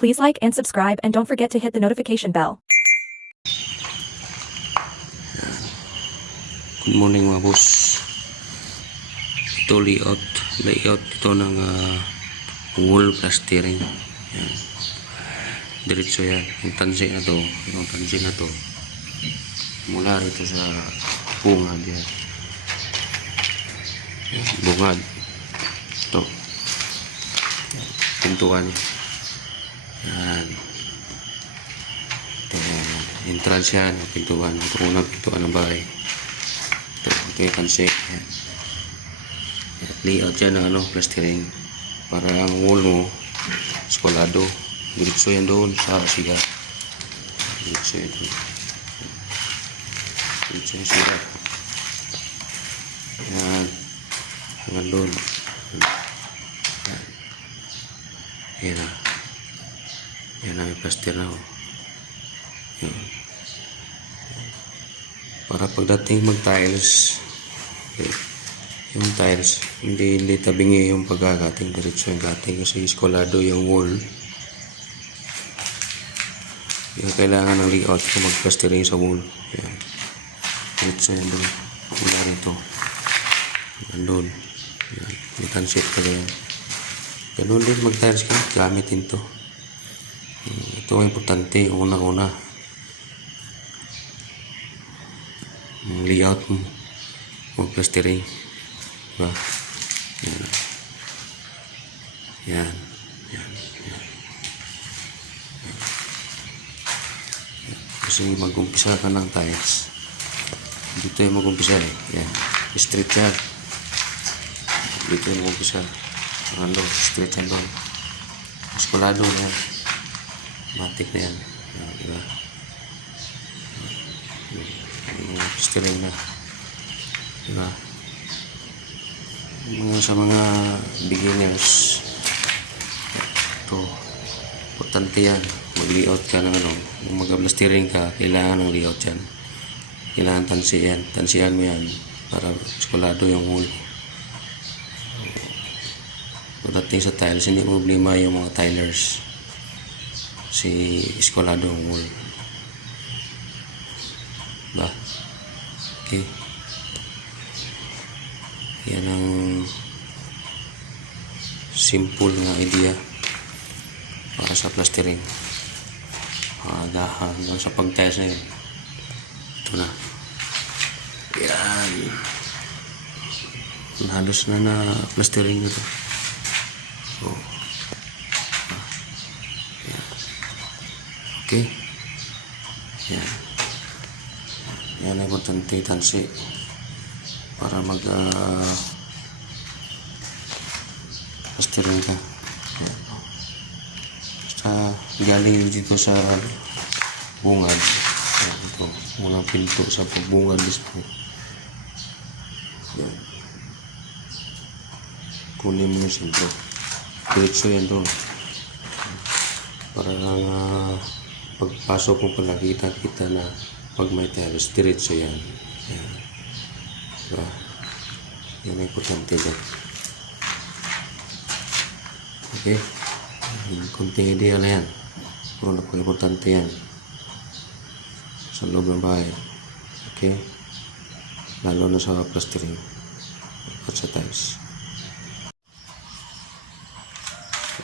Please like and subscribe and don't forget to hit the notification bell. Good morning mga boss. Ito layout ito ng wall plastering. Yan. Diretso yan. Yung tansi na to, mula rito sa bungad yan. Bungad. Ito. Pintuan. Yan. Ito entrance yan, pintuan. Ito unang pintuan ng bahay. Ito yung tansi. Yan. Layout yan ng plastering para ang wall mo eskwalado. Diretso yan doon sa siga. Diretso yan doon. Diretso yung siga. Yan. Hanggang doon. Yan. Yan na. Yan na yung plaster na. Yan. Para pagdating mag-tiles, yung tiles hindi tabingi yung pagkakating, diretso yung gating kasi eskwalado yung wall. Kaya kailangan ng layout kung mag-plastering sa wall. Yan. Diretso yan doon. Mula rito. Doon. Yan. May tansit ka yan. Ganun din mag-tiles ka. Gamitin to. Ito ang importante. Una-una. Layout mo. Mag-plastering. Diba? Yan. Yan. Yan. Yan. Kasi mag-umpisa ka ng tiles. Dito yung mag-umpisa eh. Yan. Straight yan. Dito yung mag-umpisa. Straight yan doon. Eskwalado na yan. Matik na yan. Yan. Diba? Plastering na. Diba? Sa mga beginners, ito importante yan. Mag-layout ka ng kung mag-plastering ka, kailangan ng layout yan. Kailangan tansiyan. Tansiyan mo yan para eskwalado yung wall. Pagdating sa tiles, hindi problema yung mga tilers. Si eskwalado yung wall. Diba? Okay. Yan ang simple na idea para sa plastering. Hanggang sa pag-tiles na yun. Ito na. Yan. Halos na plastering na ito. So, yan. Okay. Yan. Yan ang importante tansi para mag plastering ka. Yan. Basta galing dito sa bungad. Yan, ito walang pinto sa pagbungad mismo. Yan. Kunin mo yung sentro. Diretso yan doon. Para pagpasok mo pala kita na pag may tiles, diretso yan. Yan. Diba? Yan ang importante dyan. Okay? Kunting idea na yan. Pero napaka-importante yan sa loob ng bahay. Okay? Lalo na sa plastering at sa tiles.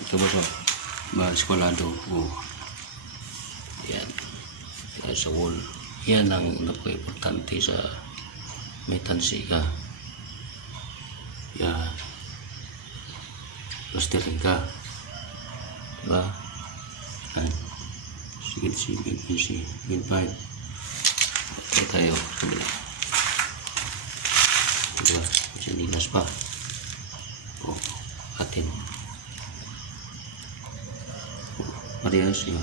Ito ba sa eskwalado? Oh. Yan. Yan sa wall. Yan ang napaka-importante sa may tansi ka. Yan. Plastering ka. Diba? Yan. Sige. Bin 5. Okay tayo. Kabila. Diba? Kasi linas pa. O. Atin. Parehas. Diba?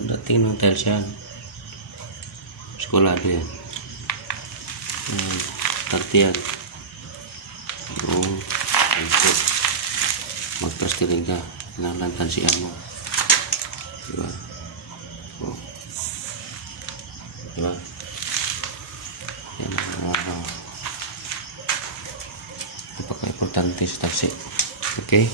Dating ng tiles yan. Eskwalado yan. Tartiyan. Mag-plastering ka. Kailangan tansiyan mo. Diba? Oh. Diba? Yan ang napaka-importante sa tansi. Okay?